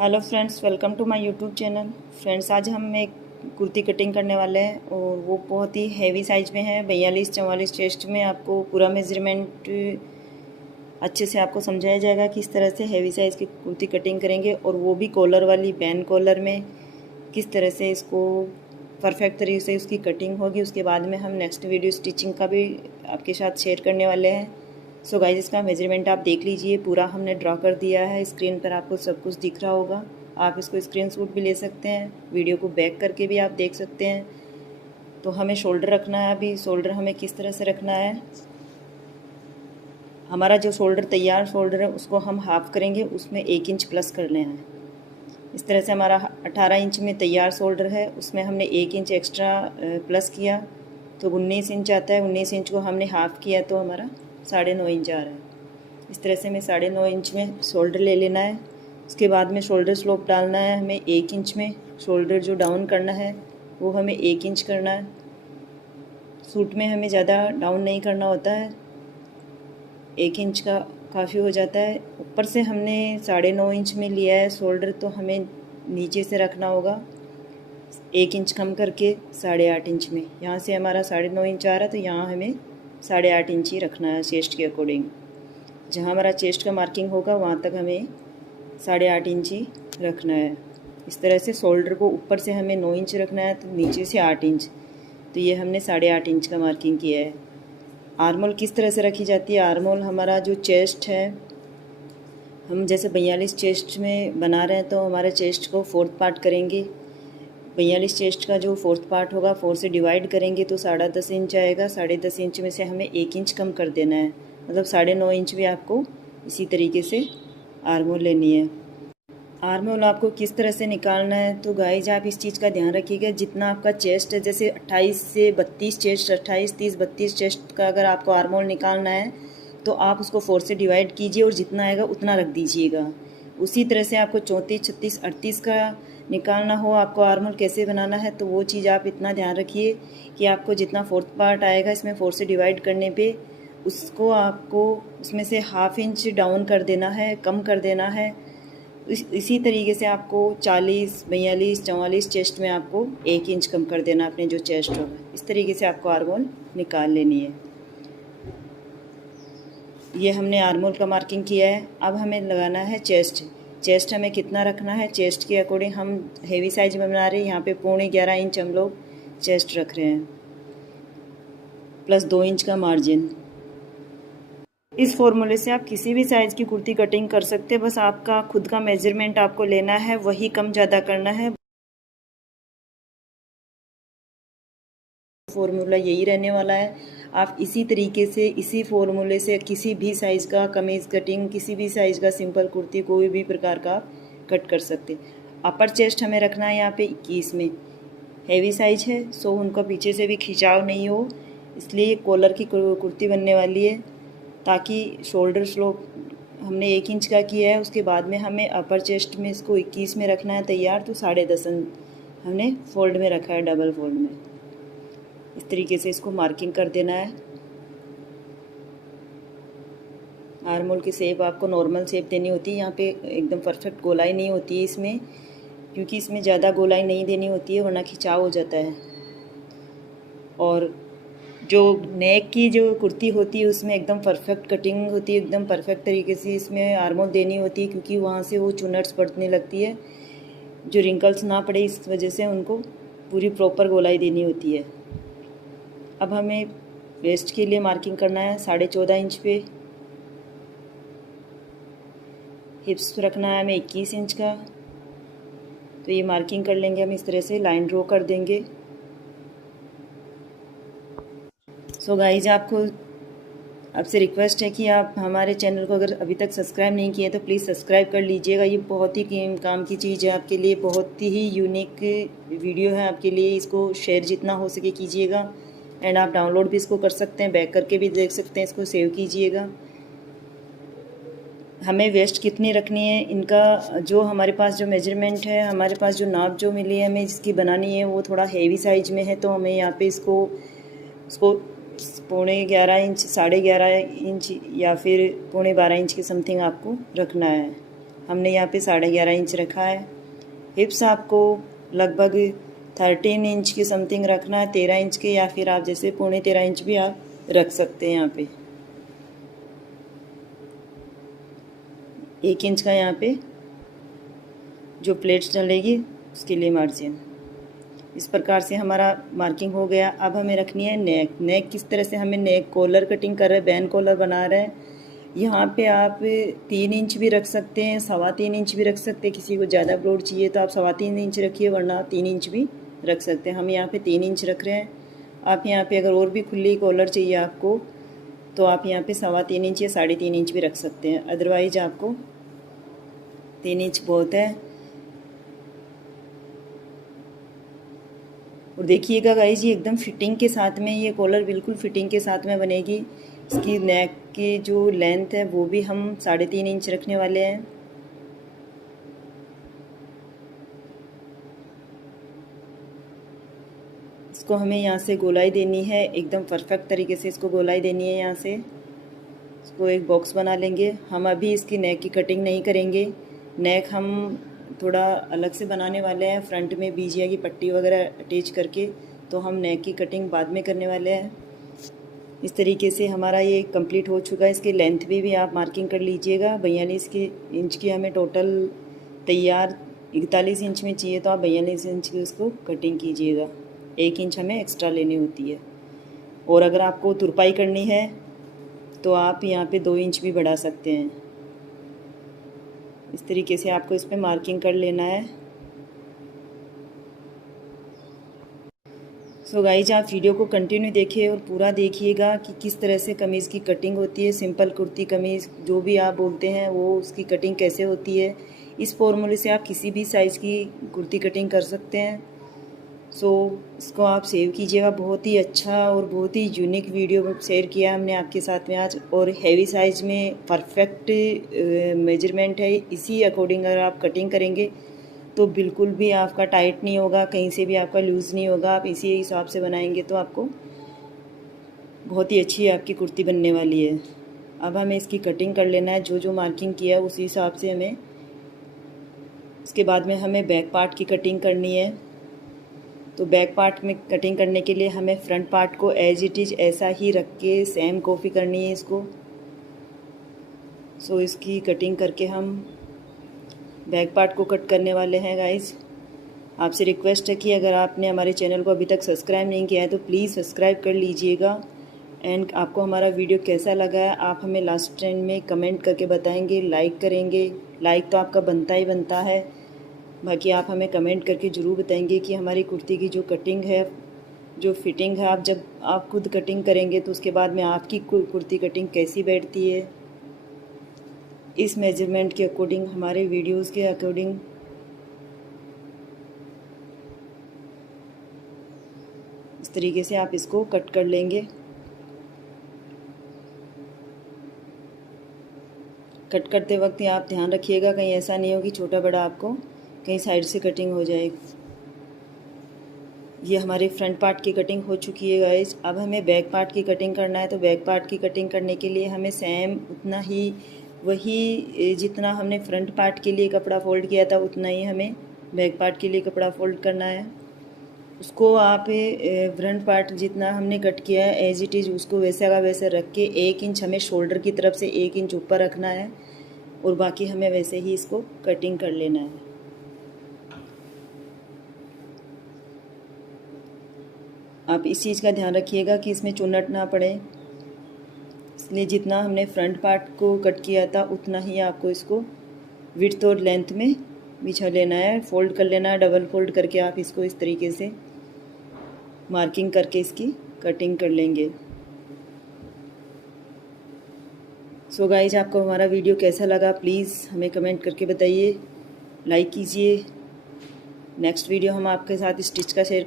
Hello friends, welcome to my YouTube channel. Friends, आज हम एक कुर्ती कटिंग करने वाले हैं और वो बहुत ही हैवी साइज़ में है। 42-44 चेस्ट में आपको पूरा मेजरमेंट अच्छे से आपको समझाया जाएगा किस तरह से हैवी साइज़ की कुर्ती कटिंग करेंगे, और वो भी कॉलर वाली बैन कॉलर में किस तरह से इसको परफेक्ट तरीके से उसकी कटिंग होगी। उसके बाद में हम नेक्स्ट वीडियो स्टिचिंग का भी आपके साथ शेयर करने वाले हैं। सो गाइस, इसका मेजरमेंट आप देख लीजिए, पूरा हमने ड्रॉ कर दिया है। स्क्रीन पर आपको सब कुछ दिख रहा होगा। आप इसको स्क्रीनशॉट भी ले सकते हैं, वीडियो को बैक करके भी आप देख सकते हैं। तो हमें शोल्डर रखना है। अभी शोल्डर हमें किस तरह से रखना है, हमारा जो शोल्डर तैयार शोल्डर है उसको हम हाफ करेंगे, उसमें 1 इंच प्लस कर लेना है। इस तरह से हमारा 18 इंच में तैयार शोल्डर है, उसमें हमने 1 इंच एक्स्ट्रा प्लस किया तो 19 इंच आता है। 19 इंच को हमने हाफ़ किया तो हमारा 9.5 इंच आ रहा है। इस तरह से हमें 9.5 इंच में शोल्डर ले लेना है। उसके बाद में शोल्डर स्लोप डालना है हमें 1 इंच में। शोल्डर जो डाउन करना है वो हमें 1 इंच करना है। सूट में हमें ज़्यादा डाउन नहीं करना होता है, 1 इंच का काफ़ी हो जाता है। ऊपर से हमने 9.5 इंच में लिया है शोल्डर, तो हमें नीचे से रखना होगा 1 इंच कम करके 8.5 इंच में। यहाँ से हमारा 9.5 इंच आ रहा है तो यहाँ हमें 8.5 इंच ही रखना है चेस्ट के अकॉर्डिंग। जहाँ हमारा चेस्ट का मार्किंग होगा वहाँ तक हमें 8.5 इंच ही रखना है। इस तरह से शोल्डर को ऊपर से हमें 9 इंच रखना है तो नीचे से 8 इंच, तो ये हमने 8.5 इंच का मार्किंग किया है। आर्मोल किस तरह से रखी जाती है, आर्मोल हमारा जो चेस्ट है, हम जैसे 42 चेस्ट में बना रहे हैं तो हमारे चेस्ट को 4th पार्ट करेंगे। 42 चेस्ट का जो 4th पार्ट होगा 4 से डिवाइड करेंगे तो 10.5 इंच आएगा। 10.5 इंच में से हमें 1 इंच कम कर देना है, मतलब 9.5 इंच भी आपको इसी तरीके से आर्मोल लेनी है। आर्मोल आपको किस तरह से निकालना है, तो गाइज आप इस चीज़ का ध्यान रखिएगा। जितना आपका चेस्ट है, जैसे 28 से 32 चेस्ट, 28, 30, 32 चेस्ट का अगर आपको आर्मोल निकालना है तो आप उसको 4 से डिवाइड कीजिए और जितना आएगा उतना रख दीजिएगा। उसी तरह से आपको 34, 36, 38 का निकालना हो, आपको आर्मोल कैसे बनाना है, तो वो चीज़ आप इतना ध्यान रखिए कि आपको जितना 4th पार्ट आएगा इसमें 4 से डिवाइड करने पे उसको आपको उसमें से 1/2 इंच डाउन कर देना है, कम कर देना है। इसी तरीके से आपको 40, 42, 44 चेस्ट में आपको 1 इंच कम कर देना अपने जो चेस्ट होगा। इस तरीके से आपको आर्मोल निकाल लेनी है। ये हमने आर्मोल का मार्किंग किया है। अब हमें लगाना है चेस्ट। चेस्ट हमें कितना रखना है, चेस्ट के अकॉर्डिंग हम हेवी साइज में बना रहे हैं। यहाँ पे 11.25 इंच हम लोग चेस्ट रख रहे हैं, प्लस 2 इंच का मार्जिन। इस फॉर्मूले से आप किसी भी साइज़ की कुर्ती कटिंग कर सकते हैं, बस आपका खुद का मेजरमेंट आपको लेना है, वही कम ज़्यादा करना है। फॉर्मूला यही रहने वाला है। आप इसी तरीके से, इसी फॉर्मूले से किसी भी साइज़ का कमीज़ कटिंग, किसी भी साइज़ का सिंपल कुर्ती, कोई भी प्रकार का आप कट कर सकते हैं। अपर चेस्ट हमें रखना है यहाँ पे 21 में। हैवी साइज है सो उनका पीछे से भी खिंचाव नहीं हो, इसलिए कॉलर की कुर्ती बनने वाली है। ताकि शोल्डर स्लोप हमने 1 इंच का किया है, उसके बाद में हमें अपर चेस्ट में इसको 21 में रखना है तैयार, तो 10.5 हमने फोल्ड में रखा है, डबल फोल्ड में। इस तरीके से इसको मार्किंग कर देना है। आर्मोल की शेप आपको नॉर्मल शेप देनी होती है, यहाँ पे एकदम परफेक्ट गोलाई नहीं होती है इसमें, क्योंकि इसमें ज़्यादा गोलाई नहीं देनी होती है वरना खिंचाव हो जाता है। और जो नेक की जो कुर्ती होती है उसमें एकदम परफेक्ट कटिंग होती है, एकदम परफेक्ट तरीके से इसमें आर्मोल देनी होती है, क्योंकि वहाँ से वो चुनट्स पड़ने लगती है, जो रिंकल्स ना पड़े इस वजह से उनको पूरी प्रॉपर गोलाई देनी होती है। अब हमें वेस्ट के लिए मार्किंग करना है 14.5 इंच पे। हिप्स रखना है हमें 21 इंच का, तो ये मार्किंग कर लेंगे हम। इस तरह से लाइन ड्रॉ कर देंगे। सो गाइज, आपसे रिक्वेस्ट है कि आप हमारे चैनल को अगर अभी तक सब्सक्राइब नहीं किए तो प्लीज़ सब्सक्राइब कर लीजिएगा। ये बहुत ही काम की चीज़ है आपके लिए, बहुत ही यूनिक वीडियो है आपके लिए। इसको शेयर जितना हो सके कीजिएगा, एंड आप डाउनलोड भी इसको कर सकते हैं, बैक करके भी देख सकते हैं, इसको सेव कीजिएगा। हमें वेस्ट कितनी रखनी है, इनका जो हमारे पास जो मेजरमेंट है, हमारे पास जो नाप जो मिली है हमें जिसकी बनानी है, वो थोड़ा हेवी साइज में है, तो हमें यहाँ पे इसको 11.25 इंच, 11.5 इंच या फिर 12.25 इंच के समथिंग आपको रखना है। हमने यहाँ पे 11.5 इंच रखा है। हिप्स आपको लगभग 13 इंच की समथिंग रखना है, 13 इंच के, या फिर आप जैसे 13.25 इंच भी आप रख सकते हैं। यहाँ पे 1 इंच का यहाँ पे जो प्लेट्स डलेगी उसके लिए मार्जिन। इस प्रकार से हमारा मार्किंग हो गया। अब हमें रखनी है नेक। नेक किस तरह से हमें नेक कॉलर कटिंग कर रहे हैं, बैन कॉलर बना रहे हैं। यहाँ पे आप 3 इंच भी रख सकते हैं, 3.25 इंच भी रख सकते हैं। किसी को ज़्यादा ब्रॉड चाहिए तो आप 3.25 इंच रखिए, वरना 3 इंच भी रख सकते हैं। हम यहाँ पे 3 इंच रख रहे हैं। आप यहाँ पे अगर और भी खुली कॉलर चाहिए आपको तो आप यहाँ पे 3.25 इंच या 3.5 इंच भी रख सकते हैं। अदरवाइज आपको 3 इंच बहुत है। और देखिएगा गाइस, ये एकदम फिटिंग के साथ में, ये कॉलर बिल्कुल फिटिंग के साथ में बनेगी। इसकी नेक की जो लेंथ है वो भी हम 3.5 इंच रखने वाले हैं। इसको हमें यहाँ से गोलाई देनी है, एकदम परफेक्ट तरीके से इसको गोलाई देनी है। यहाँ से इसको एक बॉक्स बना लेंगे। हम अभी इसकी नेक की कटिंग नहीं करेंगे। नेक हम थोड़ा अलग से बनाने वाले हैं, फ्रंट में बीजिया की पट्टी वगैरह अटैच करके। तो हम नेक की कटिंग बाद में करने वाले हैं। इस तरीके से हमारा ये कंप्लीट हो चुका है। इसकी लेंथ भी आप मार्किंग कर लीजिएगा। 42 इंच की हमें टोटल तैयार 41 इंच में चाहिए, तो आप 42 इंच की उसको कटिंग कीजिएगा। 1 इंच हमें एक्स्ट्रा लेनी होती है। और अगर आपको तुरपाई करनी है तो आप यहाँ पे 2 इंच भी बढ़ा सकते हैं। इस तरीके से आपको इस पर मार्किंग कर लेना है। सो गाइज, आप वीडियो को कंटिन्यू देखिए और पूरा देखिएगा कि किस तरह से कमीज़ की कटिंग होती है। सिंपल कुर्ती कमीज़ जो भी आप बोलते हैं वो उसकी कटिंग कैसे होती है। इस फॉर्मूले से आप किसी भी साइज़ की कुर्ती कटिंग कर सकते हैं। सो इसको आप सेव कीजिएगा। बहुत ही अच्छा और बहुत ही यूनिक वीडियो शेयर किया हमने आपके साथ में आज। और हैवी साइज़ में परफेक्ट मेजरमेंट है। इसी अकॉर्डिंग अगर आप कटिंग करेंगे तो बिल्कुल भी आपका टाइट नहीं होगा, कहीं से भी आपका लूज़ नहीं होगा। आप इसी हिसाब से बनाएंगे तो आपको बहुत ही अच्छी आपकी कुर्ती बनने वाली है। अब हमें इसकी कटिंग कर लेना है। जो जो मार्किंग किया है उसी हिसाब से हमें। इसके बाद में हमें बैक पार्ट की कटिंग करनी है। तो बैक पार्ट में कटिंग करने के लिए हमें फ्रंट पार्ट को एज इट इज़ ऐसा ही रख के सेम कॉपी करनी है इसको। सो इसकी कटिंग करके हम बैक पार्ट को कट करने वाले हैं। गाइस, आपसे रिक्वेस्ट है कि अगर आपने हमारे चैनल को अभी तक सब्सक्राइब नहीं किया है तो प्लीज़ सब्सक्राइब कर लीजिएगा। एंड आपको हमारा वीडियो कैसा लगा है आप हमें लास्ट टाइम में कमेंट करके बताएंगे, लाइक करेंगे। लाइक तो आपका बनता ही बनता है, बाकी आप हमें कमेंट करके ज़रूर बताएंगे कि हमारी कुर्ती की जो कटिंग है, जो फिटिंग है, आप जब आप खुद कटिंग करेंगे तो उसके बाद में आपकी कुर्ती कटिंग कैसी बैठती है। इस मेजरमेंट के अकॉर्डिंग, हमारे वीडियोस के अकॉर्डिंग इस तरीके से आप इसको कट कर लेंगे। कट करते वक्त आप ध्यान रखिएगा कहीं ऐसा नहीं हो कि छोटा बड़ा आपको कहीं साइड से कटिंग हो जाए। ये हमारे फ्रंट पार्ट की कटिंग हो चुकी है गाइस। अब हमें बैक पार्ट की कटिंग करना है। तो बैक पार्ट की कटिंग करने के लिए हमें सेम उतना ही, वही जितना हमने फ्रंट पार्ट के लिए कपड़ा फोल्ड किया था उतना ही हमें बैक पार्ट के लिए कपड़ा फोल्ड करना है। उसको आप फ्रंट पार्ट जितना हमने कट किया है एज इट इज़ उसको वैसा का वैसे रख के 1 इंच हमें शोल्डर की तरफ से 1 इंच ऊपर रखना है और बाकी हमें वैसे ही इसको कटिंग कर लेना है। आप इस चीज़ का ध्यान रखिएगा कि इसमें चुन्नट ना पड़े, इसलिए जितना हमने फ्रंट पार्ट को कट किया था उतना ही आपको इसको विड्थ और लेंथ में बिछा लेना है, फोल्ड कर लेना है। डबल फोल्ड करके आप इसको इस तरीके से मार्किंग करके इसकी कटिंग कर लेंगे। सो गाइज, आपको हमारा वीडियो कैसा लगा प्लीज़ हमें कमेंट करके बताइए, लाइक कीजिए। नेक्स्ट वीडियो हम आपके साथ स्टिच का शेयर